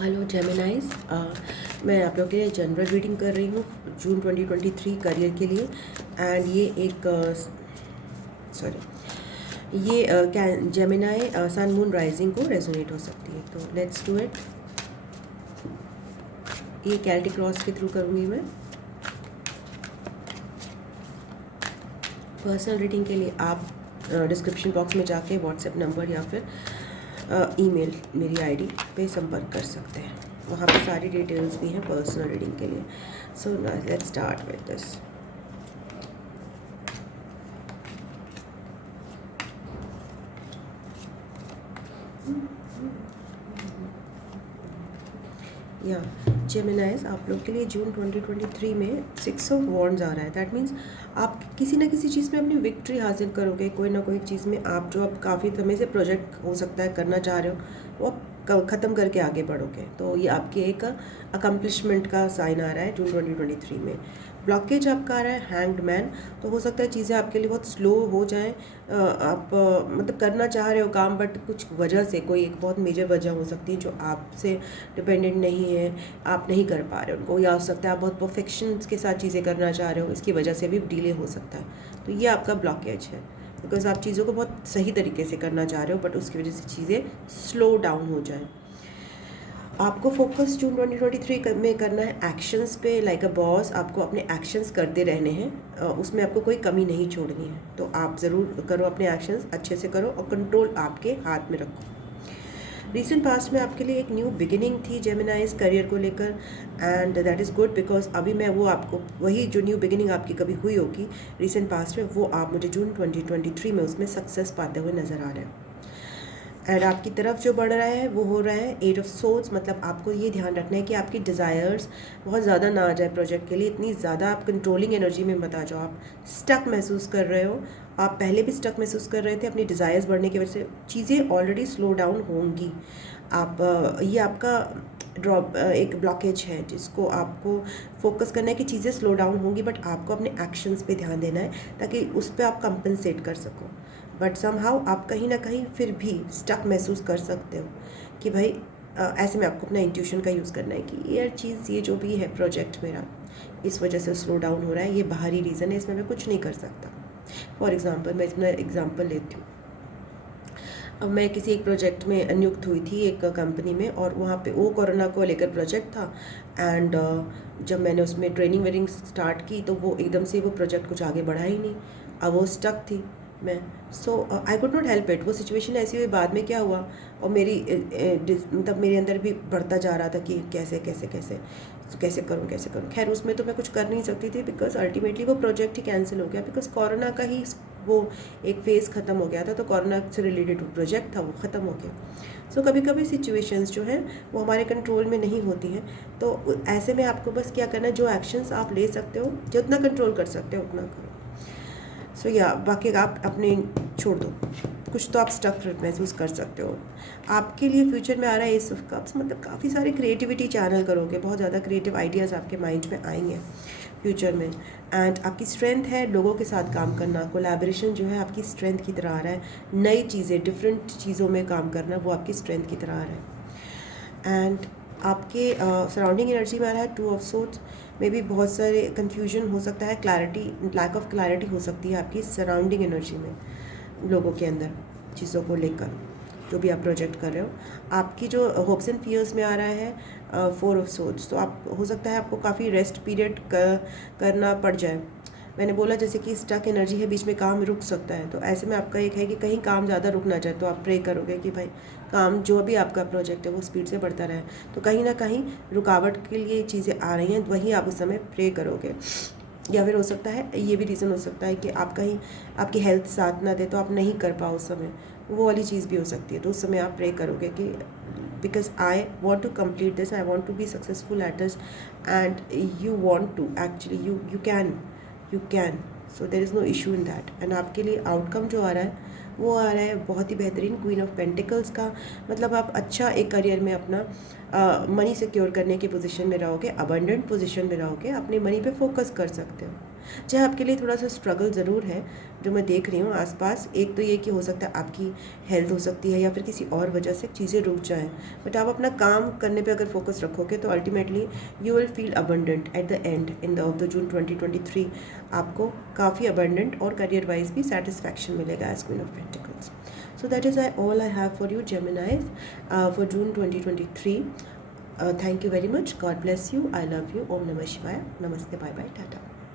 Hello जेमिनाइज, मैं आप लोगों के लिए जनरल रीडिंग कर रही हूँ जून 2023 करियर के लिए। एंड ये एक ये जेमिनाई सन मून राइजिंग को रेजोनेट हो सकती है। तो लेट्स डू इट। ये कैल्टी क्रॉस के थ्रू करूँगी मैं। पर्सनल रीडिंग के लिए आप डिस्क्रिप्शन बॉक्स में जाके व्हाट्सएप नंबर या फिर ईमेल मेरी आईडी पे संपर्क कर सकते हैं। वहाँ पे सारी डिटेल्स भी हैं पर्सनल रीडिंग के लिए। So let's start with this. या जेमिनाइज, आप लोग के लिए जून 2023 में 6 ऑफ वॉन्ड्स आ रहा है। दैट मीन्स आप किसी ना किसी चीज़ में अपनी विक्ट्री हासिल करोगे। कोई ना कोई चीज़ में आप जो अब काफ़ी समय से प्रोजेक्ट हो सकता है करना चाह रहे हो, वो आप ख़त्म करके आगे बढ़ोगे। तो ये आपके एक अकम्पलिशमेंट का साइन आ रहा है जून 2023 में। ब्लॉकेज आपका आ रहा है हैंग्ड मैन। तो हो सकता है चीज़ें आपके लिए बहुत स्लो हो जाएं। आप मतलब करना चाह रहे हो काम, बट कुछ वजह से कोई एक बहुत मेजर वजह हो सकती है जो आपसे डिपेंडेंट नहीं है, आप नहीं कर पा रहे हो उनको। या हो सकता है आप बहुत परफेक्शन के साथ चीज़ें करना चाह रहे हो, इसकी वजह से भी डिले हो सकता है। तो ये आपका ब्लॉकेज है, बिकॉज आप चीज़ों को बहुत सही तरीके से करना चाह रहे हो, बट उसकी वजह से चीज़ें स्लो डाउन हो जाए। आपको फोकस जून 2023 में करना है एक्शंस पे। लाइक अ बॉस आपको अपने एक्शंस करते रहने हैं, उसमें आपको कोई कमी नहीं छोड़नी है। तो आप ज़रूर करो अपने एक्शंस, अच्छे से करो और कंट्रोल आपके हाथ में रखो। रिसेंट पास्ट में आपके लिए एक न्यू बिगिनिंग थी जेमिनाइज करियर को लेकर, and that is good because अभी मैं वो आपको वही जो न्यू बिगिनिंग आपकी कभी हुई होगी रिसेंट पास्ट में, वो आप मुझे जून 2023 में उसमें सक्सेस पाते हुए नज़र आ रहे हैं। एंड आपकी तरफ जो बढ़ रहा है वो हो रहा है 8 ऑफ सोल्स। मतलब आपको ये ध्यान रखना है कि आपकी डिज़ायर्स बहुत ज़्यादा ना आ जाए प्रोजेक्ट के लिए। इतनी ज़्यादा आप कंट्रोलिंग एनर्जी में मत आ जाओ। आप स्टक महसूस कर रहे हो, आप पहले भी स्टक महसूस कर रहे थे अपनी डिज़ायर्स बढ़ने की वजह से। चीज़ें ऑलरेडी स्लो डाउन होंगी। आप ये आपका ड्रॉप एक ब्लॉकेज है जिसको आपको फोकस करना है कि चीज़ें स्लो डाउन होंगी, बट आपको अपने एक्शंस पे ध्यान देना है ताकि उस पर आप कंपनसेट कर सको। बट समहाउ आप कहीं ना कहीं फिर भी स्टक महसूस कर सकते हो कि भाई ऐसे में आपको अपना इंट्यूशन का यूज़ करना है कि ये चीज़, ये जो भी है प्रोजेक्ट मेरा, इस वजह से स्लो डाउन हो रहा है, ये बाहरी रीज़न है, इसमें मैं कुछ नहीं कर सकता। फॉर एग्ज़ाम्पल मैं इसमें एग्ज़ाम्पल लेती हूँ। अब मैं किसी एक प्रोजेक्ट में नियुक्त हुई थी एक कंपनी में, और वहाँ पे वो कोरोना को लेकर प्रोजेक्ट था। एंड जब मैंने उसमें ट्रेनिंग वेनिंग स्टार्ट की तो वो एकदम से वो प्रोजेक्ट कुछ आगे बढ़ा ही नहीं। अब वो स्टक थी मैं। So I could not help it. वो सिचुएशन ऐसी हुई, बाद में क्या हुआ, और मेरी मतलब मेरे अंदर भी बढ़ता जा रहा था कि कैसे कैसे कैसे कैसे करूँ कैसे करूँ। खैर उसमें तो मैं कुछ कर नहीं सकती थी बिकॉज अल्टीमेटली वो प्रोजेक्ट ही कैंसिल हो गया, बिकॉज कोरोना का ही वो एक फ़ेज़ ख़त्म हो गया था। तो कोरोना से रिलेटेड प्रोजेक्ट था वो ख़त्म हो गया। सो कभी कभी सिचुएशंस जो हैं वो हमारे कंट्रोल में नहीं होती हैं। तो ऐसे में आपको बस क्या करना है, जो एक्शंस आप ले सकते हो, जितना कंट्रोल कर सकते हो उतना करो। सो या बाकी आप अपने छोड़ दो, कुछ तो आप स्टक महसूस कर सकते हो। आपके लिए फ्यूचर में आ रहा है एस ऑफ कप्स। मतलब काफ़ी सारे क्रिएटिविटी चैनल करोगे, बहुत ज़्यादा क्रिएटिव आइडियाज़ आपके माइंड में आएंगे फ्यूचर में। एंड आपकी स्ट्रेंथ है लोगों के साथ काम करना, कोलैबोरेशन जो है आपकी स्ट्रेंथ की तरह आ रहा है। नई चीज़ें, डिफरेंट चीज़ों में काम करना, वो आपकी स्ट्रेंथ की तरह आ रहा है। एंड आपके सराउंडिंग एनर्जी में आ रहा है 2 ऑफ सोर्ड्स में भी बहुत सारे कन्फ्यूजन हो सकता है, क्लैरिटी, लैक ऑफ क्लैरिटी हो सकती है आपकी सराउंडिंग एनर्जी में, लोगों के अंदर चीज़ों को लेकर जो भी आप प्रोजेक्ट कर रहे हो। आपकी जो होप्स एंड फियर्स में आ रहा है 4 ऑफ सोर्ड्स। तो आप हो सकता है आपको काफ़ी रेस्ट पीरियड करना पड़ जाए। मैंने बोला जैसे कि स्टक एनर्जी है, बीच में काम रुक सकता है। तो ऐसे में आपका एक है कि कहीं काम ज़्यादा रुक ना जाए, तो आप प्रे करोगे कि भाई काम जो भी आपका प्रोजेक्ट है वो स्पीड से बढ़ता रहे। तो कहीं ना कहीं रुकावट के लिए चीज़ें आ रही हैं, वहीं आप उस समय प्रे करोगे। या फिर हो सकता है ये भी रीज़न हो सकता है कि आप कहीं आपकी हेल्थ साथ ना दे तो आप नहीं कर पाओ उस समय, वो वाली चीज़ भी हो सकती है। तो उस समय आप प्रे करोगे कि because I want to complete this, I want to be successful at this, and you want to actually you can so there is no issue in that. And आपके लिए आउटकम जो आ रहा है वो आ रहा है बहुत ही बेहतरीन, क्वीन ऑफ पेंटिकल्स का। मतलब आप अच्छा एक करियर में अपना मनी सिक्योर करने की पोजीशन में रहोगे, अबंडेंट पोजीशन में रहोगे, अपने मनी पे फोकस कर सकते हो। चाहे आपके लिए थोड़ा सा स्ट्रगल ज़रूर है जो मैं देख रही हूँ आसपास। एक तो ये कि हो सकता है आपकी हेल्थ हो सकती है या फिर किसी और वजह से चीज़ें रुक जाएं, बट आप अपना काम करने पे अगर फोकस रखोगे तो ultimately you will feel abundant at the end in the of the June 2023। आपको काफ़ी अबंडेंट और करियर वाइज भी सेटिस्फैक्शन मिलेगा as queen of pentacles. So that is all I have for you, Geminis, for June 2023. Thank you very much. God bless you. I love you. Om Namah Shivaya. Namaste. Bye bye. Tata.